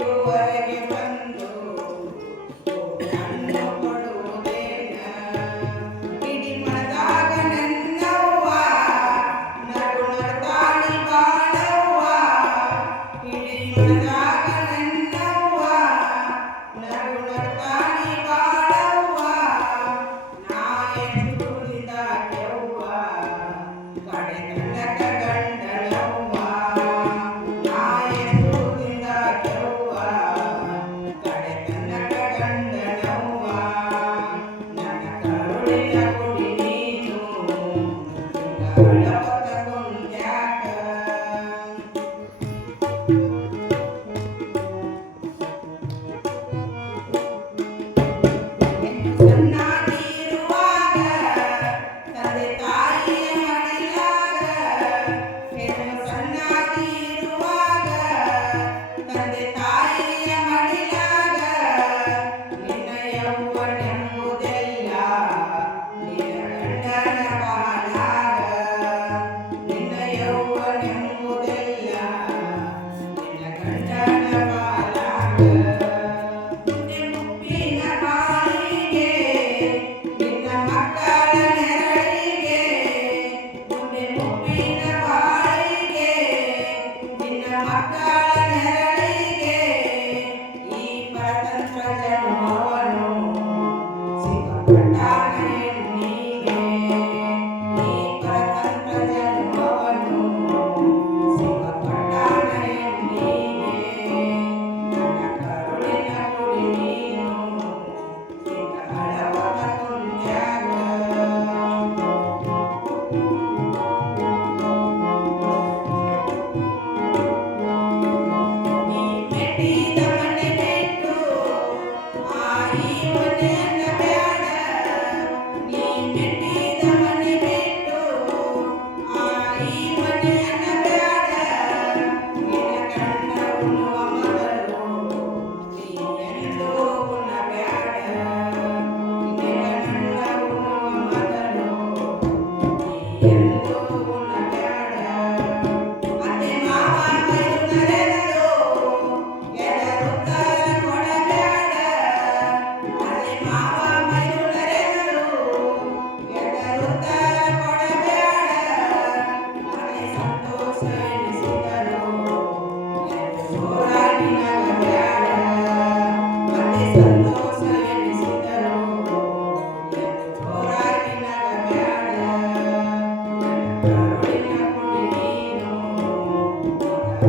Oh. Música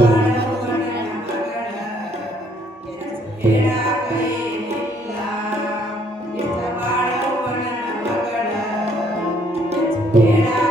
बाळा upon upon बाळा ये रे ये आपली